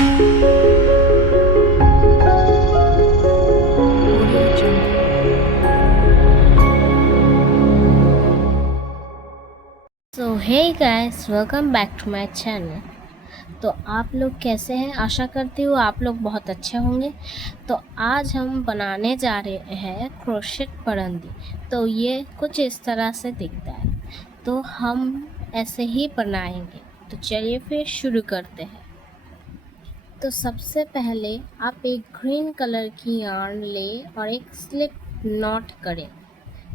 Audio Jungle. So hey guys, welcome back to my channel. तो आप लोग कैसे हैं? आशा करती हूँ आप लोग बहुत अच्छे होंगे। तो आज हम बनाने जा रहे हैं क्रोशेट परंदी। तो ये कुछ इस तरह से दिखता है, तो हम ऐसे ही बनाएंगे। तो चलिए फिर शुरू करते हैं। तो सबसे पहले आप एक ग्रीन कलर की yarn ले और एक स्लिप नॉट करें।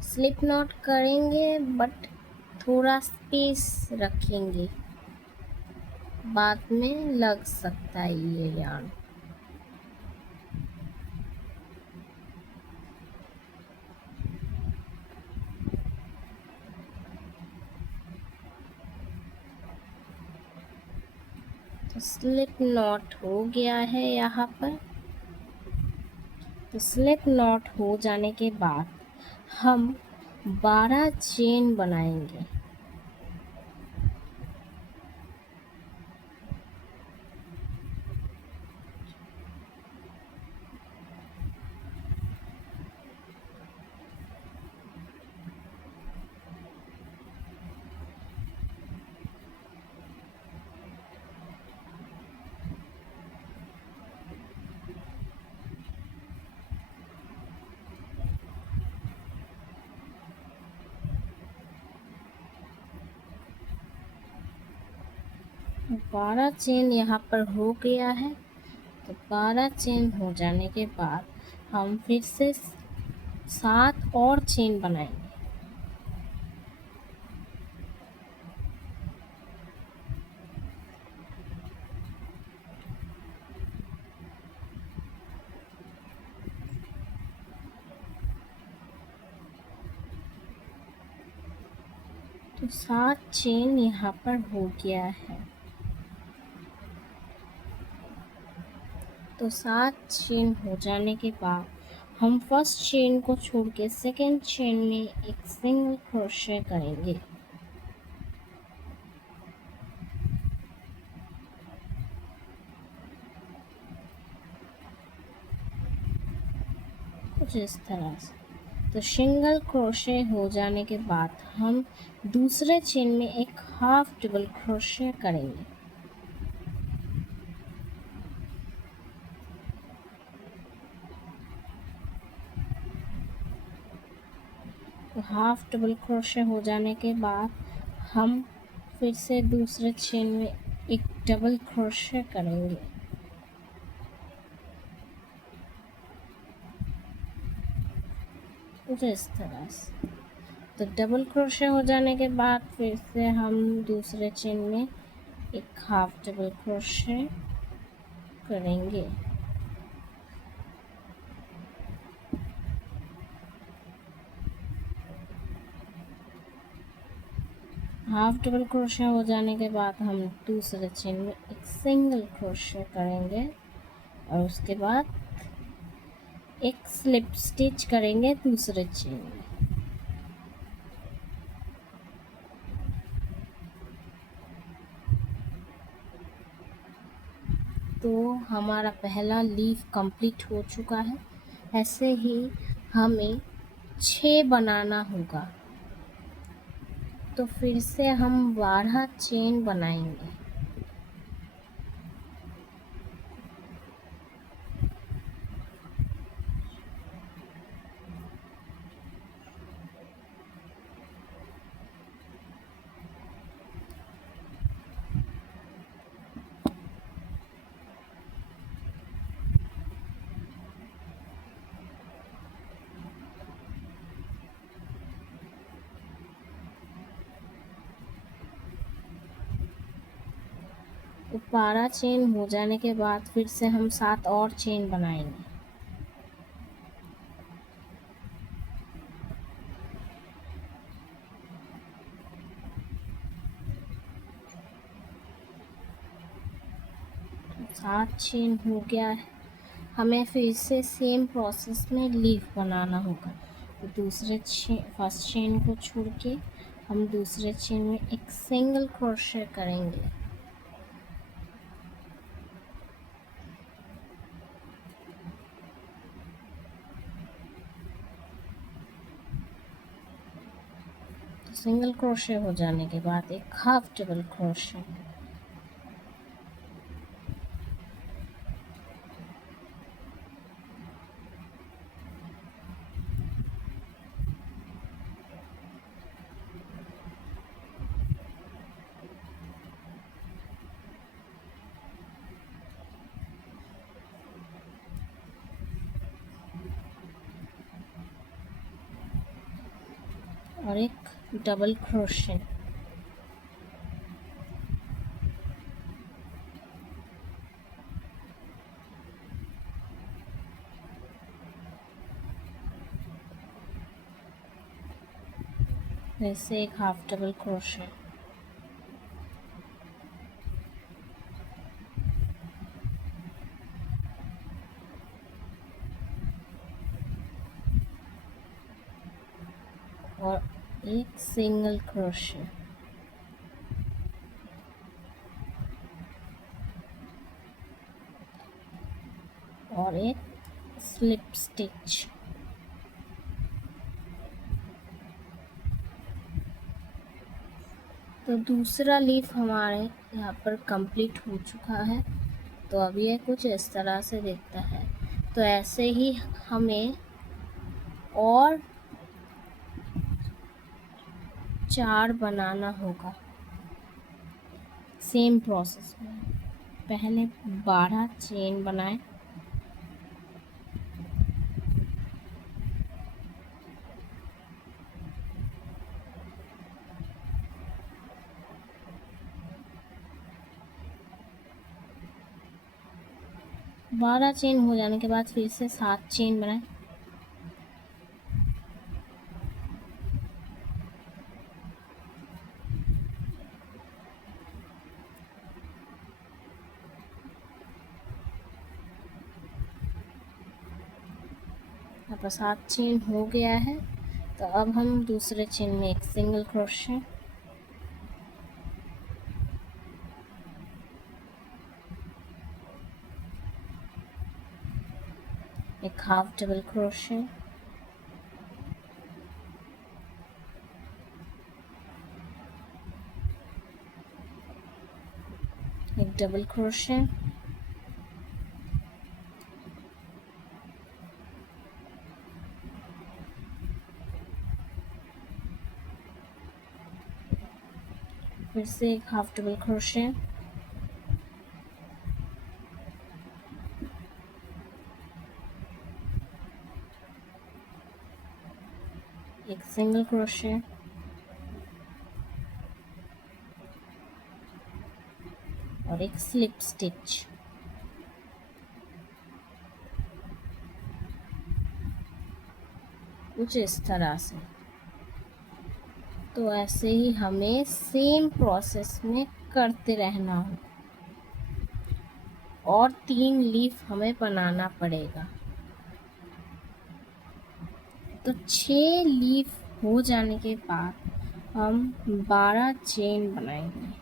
स्लिप नॉट करेंगे बट थोड़ा स्पेस रखेंगे, बाद में लग सकता है ये yarn। तो स्लिप नॉट हो गया है यहाँ पर। तो स्लिप नॉट हो जाने के बाद हम 12 चेन बनाएंगे। बारह चेन यहाँ पर हो गया है। तो 12 चेन हो जाने के बाद हम फिर से 7 और चेन बनाएंगे। तो 7 चेन यहाँ पर हो गया है। तो 7 चेन हो जाने के बाद हम फर्स्ट चेन को छोड़ के सेकेंड चेन में एक सिंगल क्रोशे करेंगे। कुछ इस तरह से। तो सिंगल क्रोशे हो जाने के बाद हम दूसरे चेन में एक हाफ डबल क्रोशे करेंगे। तो हाफ डबल क्रोशे हो जाने के बाद हम फिर से दूसरे चेन में एक डबल क्रोशे करेंगे। कुछ इस तरह से। तो डबल क्रोशे हो जाने के बाद फिर से हम दूसरे चेन में एक हाफ डबल क्रोशे करेंगे। हाफ डबल क्रोशे हो जाने के बाद हम दूसरे चेन में एक सिंगल क्रोशे करेंगे और उसके बाद एक स्लिप स्टिच करेंगे दूसरे चेन में। तो हमारा पहला लीफ कंप्लीट हो चुका है। ऐसे ही हमें 6 बनाना होगा। तो फिर से हम 12 चेन बनाएंगे। तो 12 चेन हो जाने के बाद फिर से हम 7 और चेन बनाएंगे। तो 7 चेन हो गया है। हमें फिर से सेम प्रोसेस में लीफ बनाना होगा। तो फर्स्ट चेन को छोड़ के हम दूसरे चेन में एक सिंगल क्रोशे करेंगे। सिंगल क्रोशे हो जाने के बाद एक हाफ डबल क्रोशे, और एक डबल क्रोशे, फिर से एक हाफ डबल क्रोशे, और एक सिंगल क्रोशे, और एक स्लिप स्टिच। तो दूसरा लीफ हमारे यहाँ पर कंप्लीट हो चुका है। तो अब ये कुछ इस तरह से दिखता है। तो ऐसे ही हमें और 4 बनाना होगा सेम प्रोसेस में। पहले 12 चेन बनाएं, बारह चेन हो जाने के बाद फिर से 7 चेन बनाएं। यहाँ पर 7 चेन हो गया है। तो अब हम दूसरे चेन में एक सिंगल क्रोशे, एक हाफ डबल क्रोशे, एक डबल क्रोशे, फिर से एक हाफ डबल क्रोशे, एक सिंगल क्रोशे, और एक स्लिप स्टिच। कुछ इस तरह से। तो ऐसे ही हमें सेम प्रोसेस में करते रहना हो और 3 लीफ हमें बनाना पड़ेगा। तो 6 लीफ हो जाने के बाद हम 12 चेन बनाएंगे।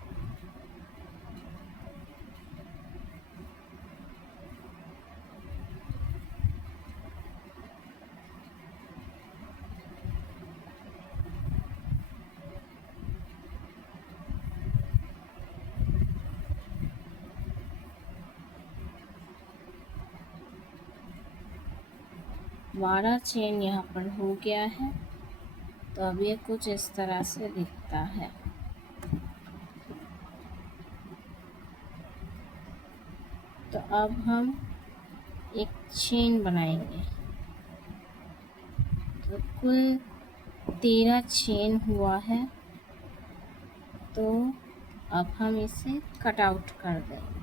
बारह चेन यहाँ पर हो गया है। तो अब ये कुछ इस तरह से दिखता है। तो अब हम एक चेन बनाएंगे। तो कुल 13 चेन हुआ है। तो अब हम इसे कट आउट कर देंगे।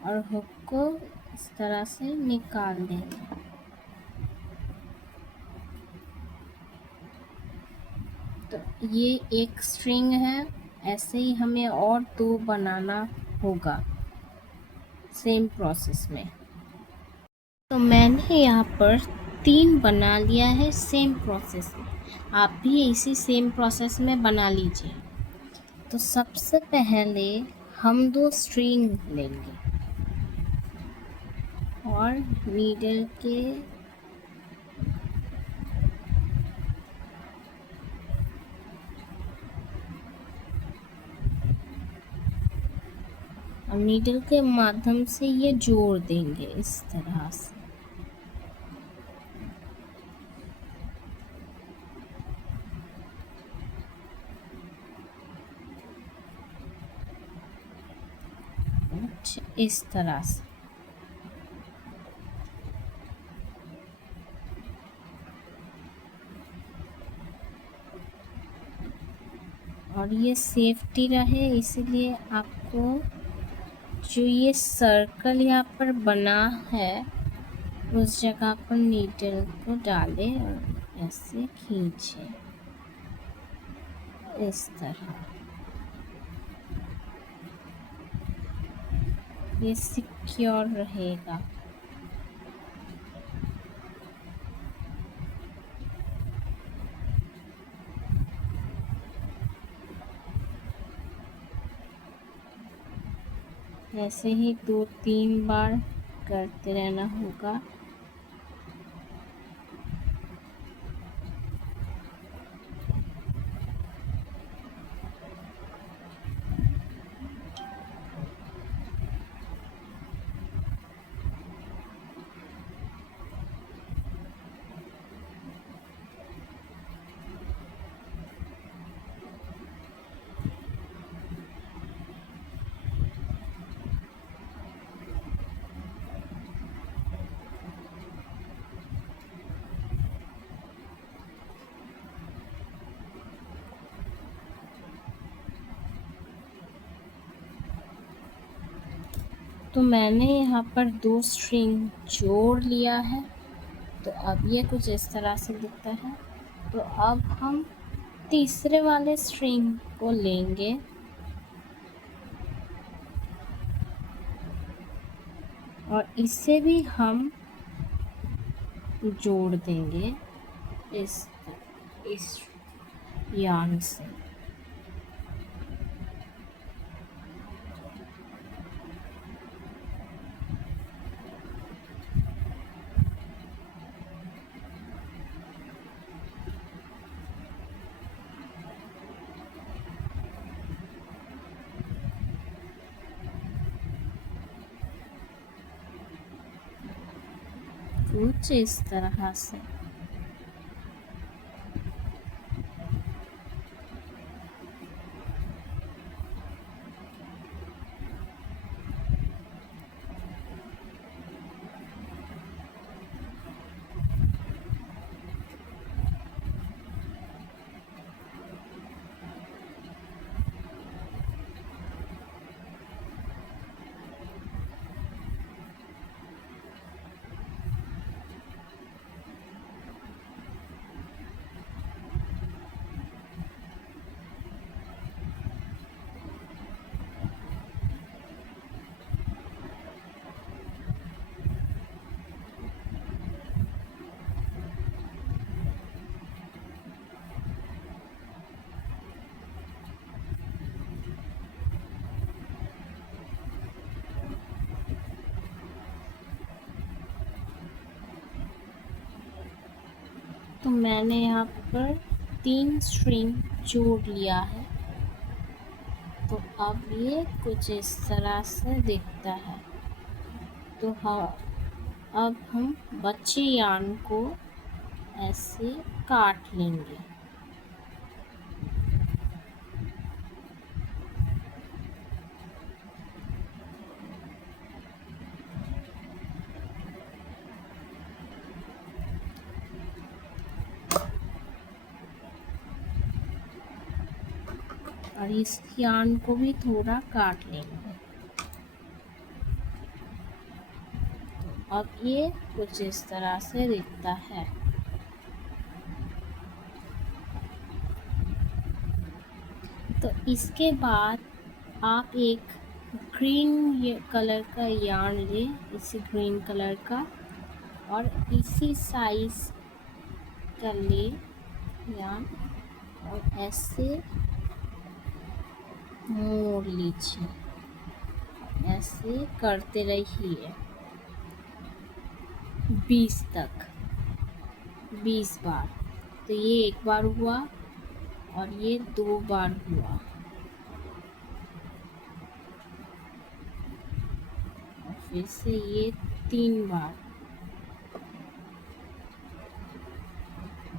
और हुक को इस तरह से निकाल देंगे। तो ये एक स्ट्रिंग है। ऐसे ही हमें और 2 बनाना होगा सेम प्रोसेस में। तो मैंने यहाँ पर 3 बना लिया है सेम प्रोसेस में। आप भी इसी सेम प्रोसेस में बना लीजिए। तो सबसे पहले हम 2 स्ट्रिंग लेंगे और नीडल के माध्यम से ये जोड़ देंगे इस तरह से। इस तरह से और ये सेफ्टी रहे इसलिए आपको जो ये सर्कल यहाँ पर बना है उस जगह पर नीडल को डालें और ऐसे खींचें इस तरह। ये सिक्योर रहेगा। ऐसे ही 2-3 बार करते रहना होगा। तो मैंने यहाँ पर 2 स्ट्रिंग जोड़ लिया है। तो अब ये कुछ इस तरह से दिखता है। तो अब हम तीसरे वाले स्ट्रिंग को लेंगे और इसे भी हम जोड़ देंगे इस यार्न से। कुछ इस तरह से। तो मैंने यहाँ पर 3 स्ट्रिंग जोड़ लिया है। तो अब ये कुछ इस तरह से दिखता है। तो हाँ, अब हम बचे यार्न को ऐसे काट लेंगे। और इस यार्न को भी थोड़ा काट लेंगे। तो अब ये कुछ इस तरह से दिखता है। तो इसके बाद आप एक ग्रीन कलर का यार्न लें, इसी ग्रीन कलर का, और इसी साइज का ले यार्न और ऐसे मोड़ लीजिए। ऐसे करते रहिए। 20 तक, 20 बार। तो ये एक बार हुआ और ये 2 बार हुआ, और फिर से ये 3 बार,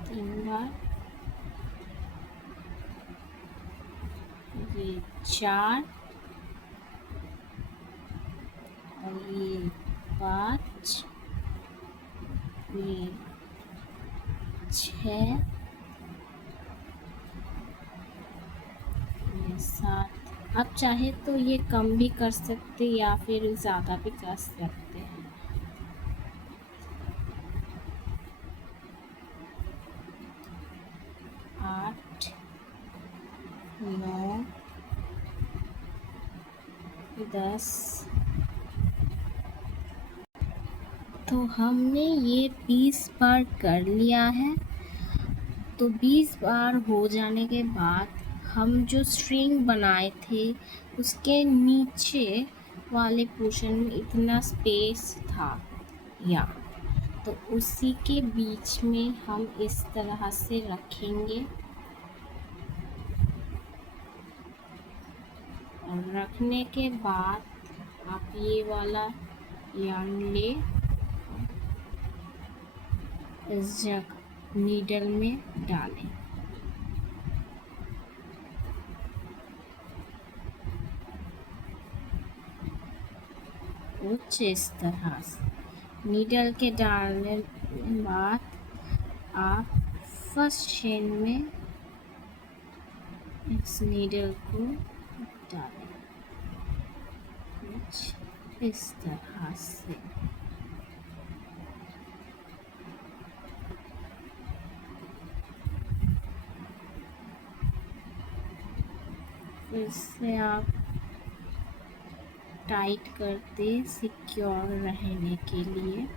3 बार, ये 4 और ये 5, ये 6, ये 7। आप चाहे तो ये कम भी कर सकते या फिर ज़्यादा भी कर सकते हैं। 8, 9, 10। तो हमने ये 20 बार कर लिया है। तो 20 बार हो जाने के बाद हम जो स्ट्रिंग बनाए थे उसके नीचे वाले पोर्शन में इतना स्पेस था या, तो उसी के बीच में हम इस तरह से रखेंगे, और रखने के बाद आप ये वाला यार्न ले इस जगह नीडल में डालें। कुछ इस तरह से नीडल के डालने के बाद आप फर्स्ट चेन में इस नीडल को डालें, कुछ इस तरह से। फिर से आप टाइट करते सिक्योर रहने के लिए।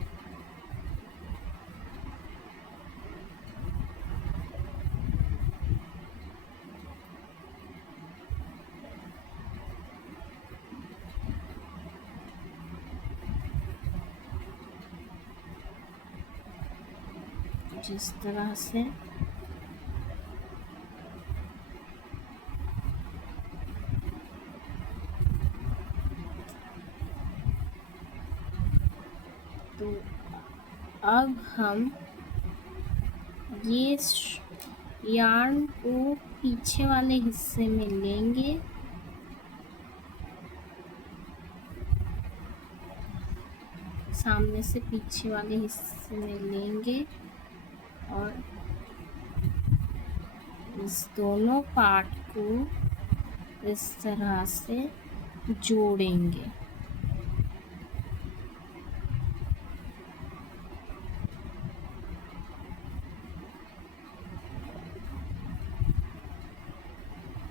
जिस तरह से तो अब हम ये यार्न को पीछे वाले हिस्से में लेंगे, सामने से पीछे वाले हिस्से में लेंगे और इस दोनों पार्ट को इस तरह से जोड़ेंगे।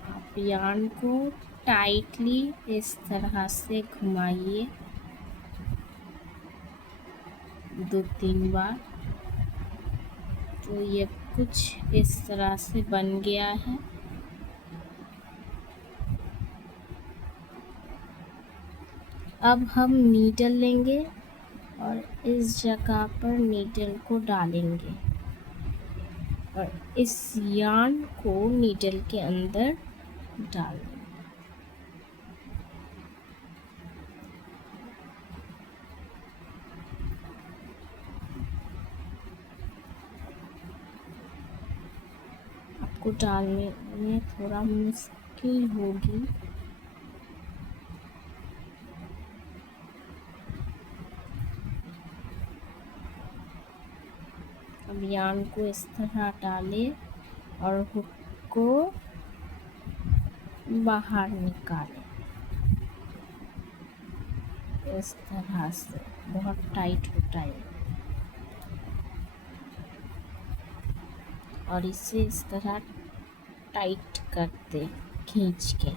आप यार्न को टाइटली इस तरह से घुमाइए 2-3 बार। तो ये कुछ इस तरह से बन गया है। अब हम नीडल लेंगे और इस जगह पर नीडल को डालेंगे और इस यार्न को नीडल के अंदर डाल देंगे। आपको डालने में थोड़ा मुश्किल होगी। अब यार्न को इस तरह डालें और हुक को बाहर निकालें इस तरह से, बहुत टाइट होता है, और इसे इस तरह टाइट करते खींच के।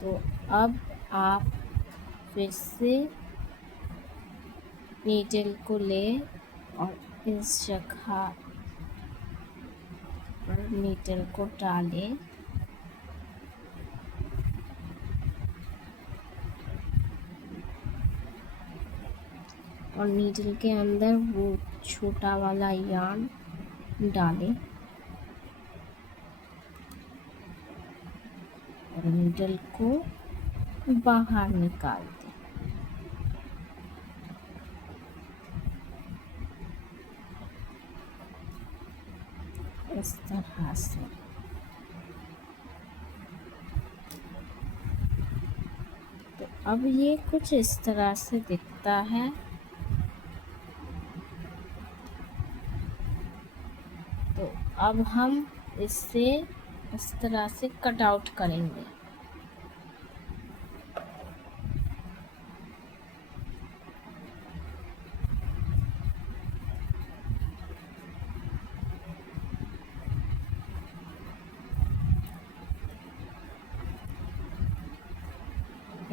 तो अब आप फिर से नीडल को ले और इस जगह पर नीडल को डालें और नीडल के अंदर वो छोटा वाला यार्न डालें और नीडल को बाहर निकाल दें। इस तरह से तो अब ये कुछ इस तरह से दिखता है। तो अब हम इससे इस तरह से कट आउट करेंगे।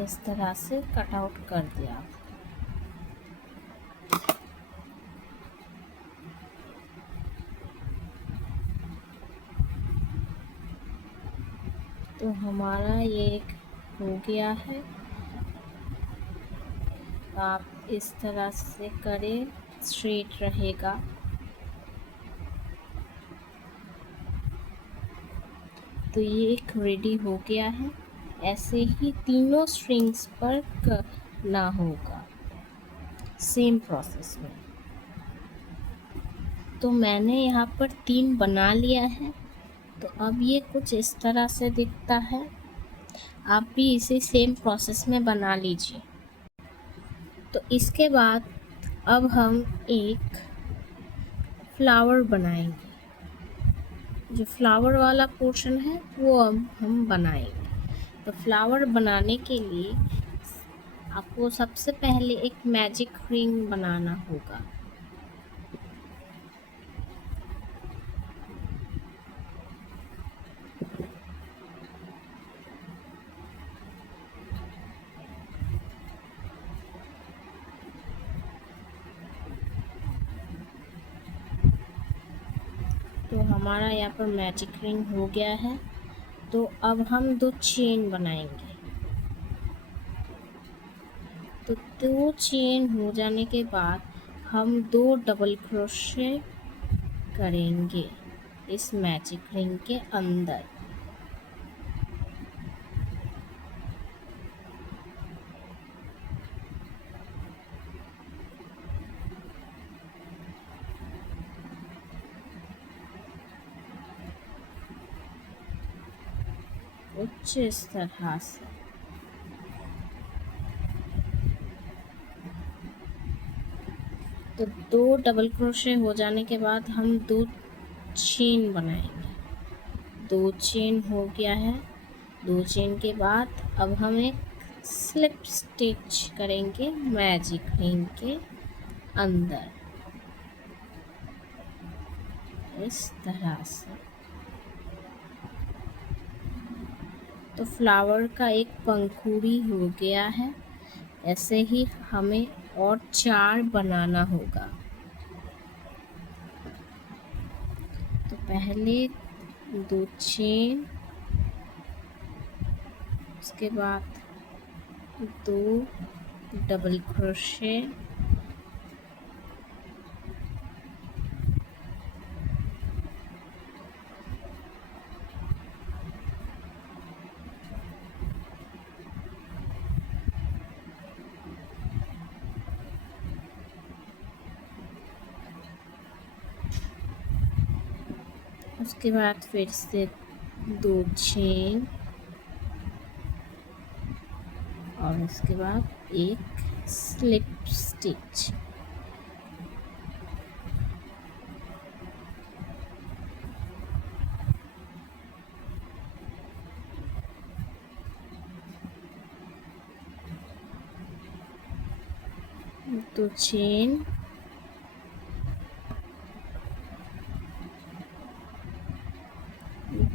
इस तरह से कट आउट कर दिया। तो हमारा ये एक हो गया है। आप इस तरह से करें, स्ट्रेट रहेगा। तो ये एक रेडी हो गया है। ऐसे ही तीनों स्ट्रिंग्स पर करना होगा, सेम प्रोसेस में। तो मैंने यहाँ पर 3 बना लिया है। तो अब ये कुछ इस तरह से दिखता है। आप भी इसे सेम प्रोसेस में बना लीजिए। तो इसके बाद अब हम एक फ्लावर बनाएंगे। जो फ्लावर वाला पोर्शन है वो अब हम बनाएंगे। तो फ्लावर बनाने के लिए आपको सबसे पहले एक मैजिक रिंग बनाना होगा। तो हमारा यहाँ पर मैजिक रिंग हो गया है। तो अब हम 2 चेन बनाएंगे। तो 2 चेन हो जाने के बाद हम 2 डबल क्रोशे करेंगे इस मैजिक रिंग के अंदर। कुछ इस तरह से। तो 2 डबल क्रोशे हो जाने के बाद हम 2 चेन बनाएंगे। 2 चेन हो गया है। 2 चेन के बाद अब हम एक स्लिप स्टिच करेंगे मैजिक रिंग के अंदर, इस तरह से। तो फ्लावर का एक पंखुड़ी हो गया है। ऐसे ही हमें और 4 बनाना होगा। तो पहले 2 चेन, उसके बाद 2 डबल क्रोशे, उसके बाद फिर से 2 चेन और उसके बाद एक स्लिप स्टिच। तो चेन,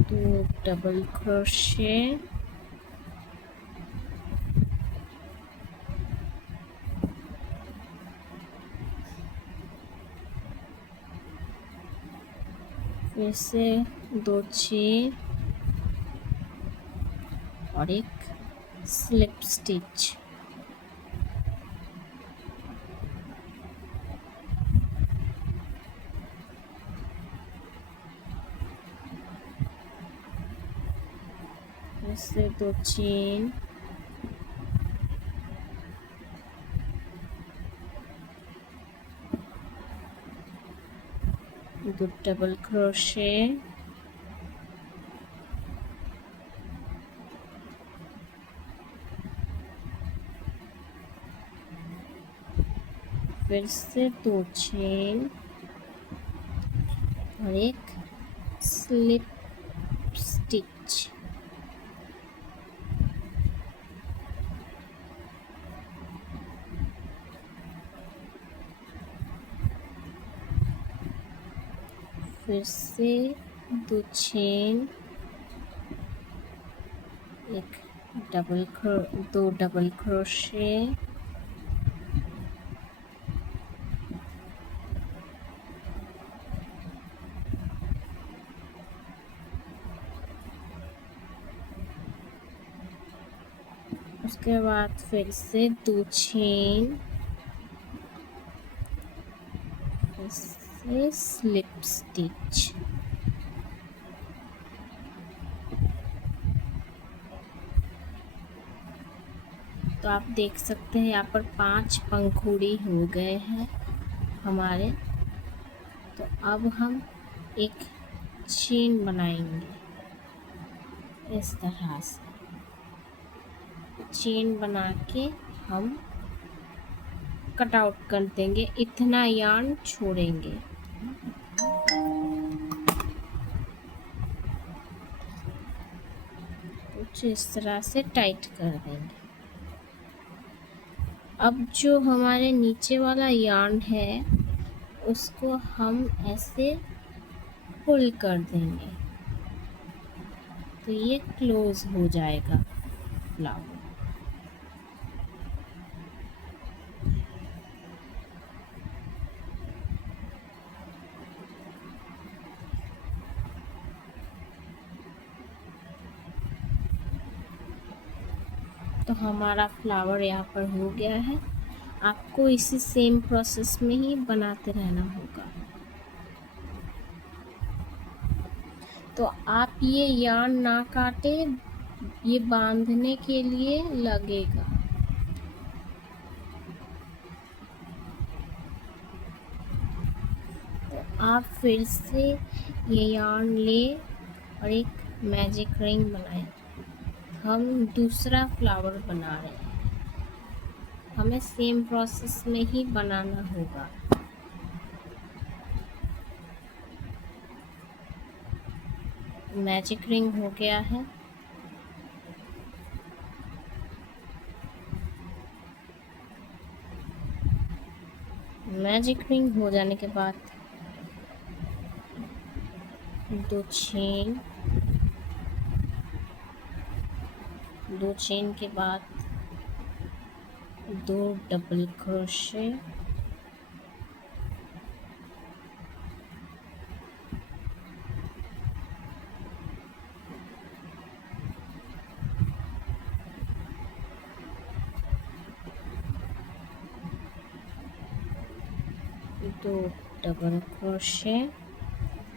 2 डबल क्रोशे, फिर से 2 चेन और एक स्लिप स्टिच। फिर से 2 चेन, दो डबल क्रोशे, फिर से 2 चेन और एक स्लिप स्टिच। फिर से 2 चेन, एक दो डबल क्रोशे, उसके बाद फिर से 2 चेन, फिर से स्लिप स्टिच। तो आप देख सकते हैं यहाँ पर 5 पंखुड़ी हो गए हैं हमारे। तो अब हम एक चेन बनाएंगे इस तरह से। चेन बना के हम कट आउट कर देंगे, इतना यार्न छोड़ेंगे। कुछ इस तरह से टाइट कर देंगे। अब जो हमारे नीचे वाला यार्न है उसको हम ऐसे पुल कर देंगे, तो ये क्लोज हो जाएगा फ्लावर। तो हमारा फ्लावर यहाँ पर हो गया है। आपको इसी सेम प्रोसेस में ही बनाते रहना होगा। तो आप ये यार्न ना काटे, ये बांधने के लिए लगेगा। तो आप फिर से ये यार्न ले और एक मैजिक रिंग बनाएं। हम दूसरा फ्लावर बना रहे हैं, हमें सेम प्रोसेस में ही बनाना होगा। मैजिक रिंग हो गया है। मैजिक रिंग हो जाने के बाद 2 चेन, 2 चेन के बाद 2 डबल क्रोशे, दो डबल क्रोशे,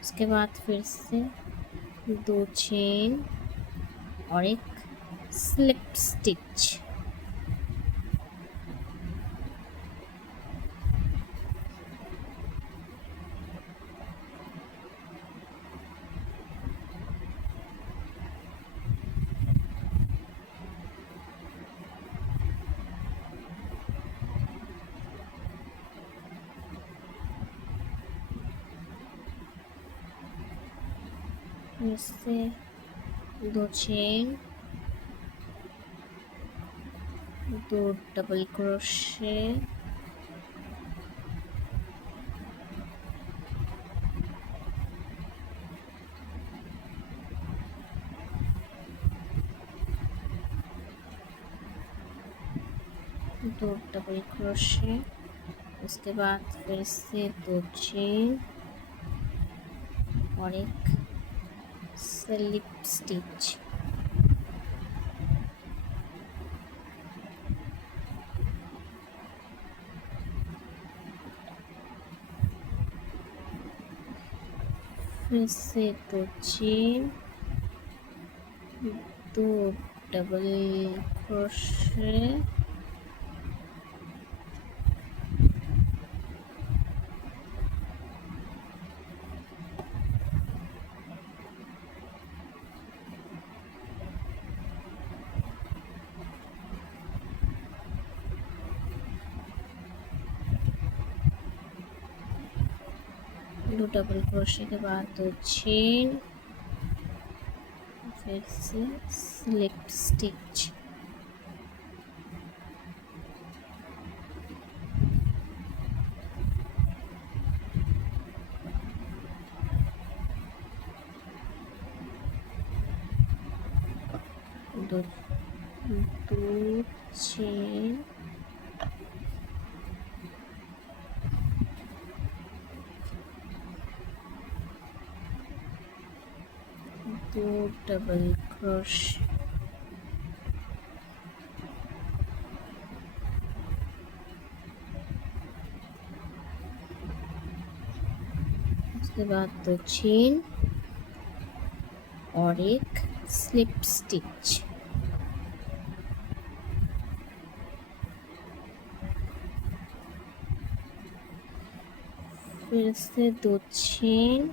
उसके बाद फिर से 2 चेन और एक स्लिप स्टिच। फिर से 2 चेन, 2 डबल क्रोशे, दो डबल क्रोशे, उसके बाद फिर से 2 चेन और एक स्लिप स्टिच। फिर से 2 चेन, 2 डबल क्रोशे, दो डबल क्रोशे के बाद 2 चेन, फिर से स्लिप स्टिच। दो चेन, दो डबल क्रोशे, उसके बाद 2 चेन और एक स्लिप स्टिच। फिर से 2 चेन,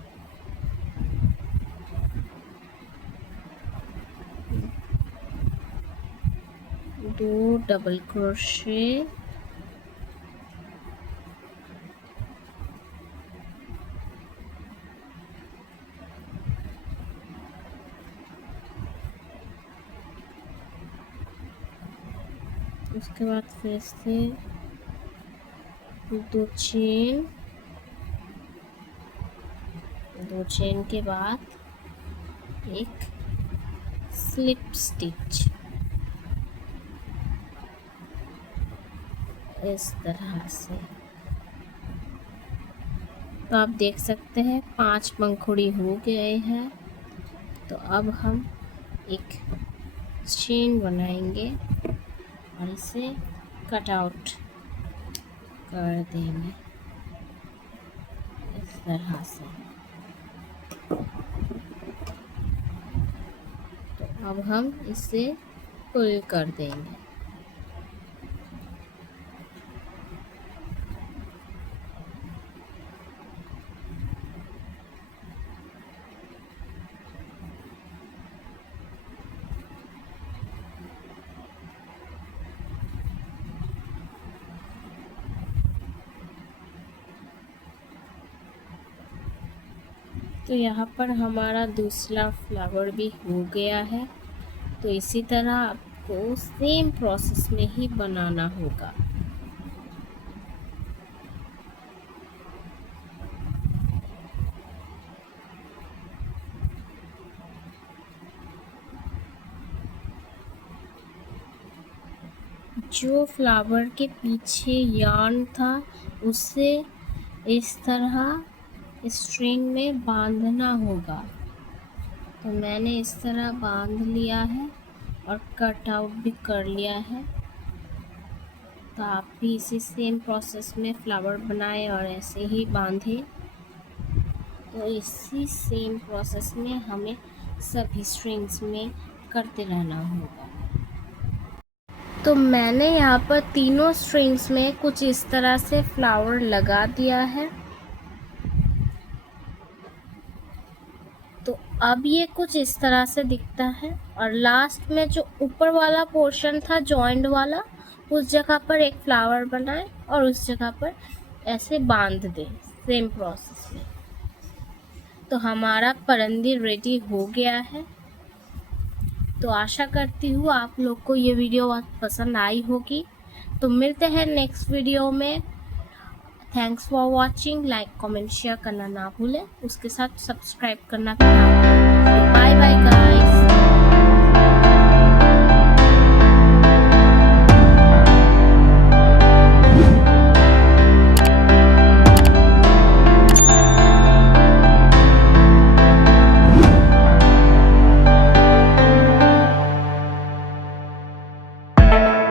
2 डबल क्रोशे, उसके बाद फिर से 2 चेन, 2 चेन के बाद एक स्लिप स्टिच। इस तरह से तो आप देख सकते हैं 5 पंखुड़ी हो गए हैं। तो अब हम एक चेन बनाएंगे और इसे कट आउट कर देंगे इस तरह से। तो अब हम इसे पुल कर देंगे। तो यहाँ पर हमारा दूसरा फ्लावर भी हो गया है। तो इसी तरह आपको सेम प्रोसेस में ही बनाना होगा। जो फ्लावर के पीछे यार्न था उसे इस तरह स्ट्रिंग में बांधना होगा। तो मैंने इस तरह बांध लिया है और कट आउट भी कर लिया है। तो आप भी इसी सेम प्रोसेस में फ्लावर बनाएं और ऐसे ही बांधें। तो इसी सेम प्रोसेस में हमें सभी स्ट्रिंग्स में करते रहना होगा। तो मैंने यहाँ पर तीनों स्ट्रिंग्स में कुछ इस तरह से फ्लावर लगा दिया है। तो अब ये कुछ इस तरह से दिखता है और लास्ट में जो ऊपर वाला पोर्शन था जॉइंट वाला, उस जगह पर एक फ्लावर बनाएं और उस जगह पर ऐसे बांध दें सेम प्रोसेस में। तो हमारा परंदी रेडी हो गया है। तो आशा करती हूँ आप लोग को ये वीडियो बहुत पसंद आई होगी। तो मिलते हैं नेक्स्ट वीडियो में। Thanks for watching. Like comment share करना ना भूलें, उसके साथ सब्सक्राइब करना भी ना भूलें। Bye bye guys.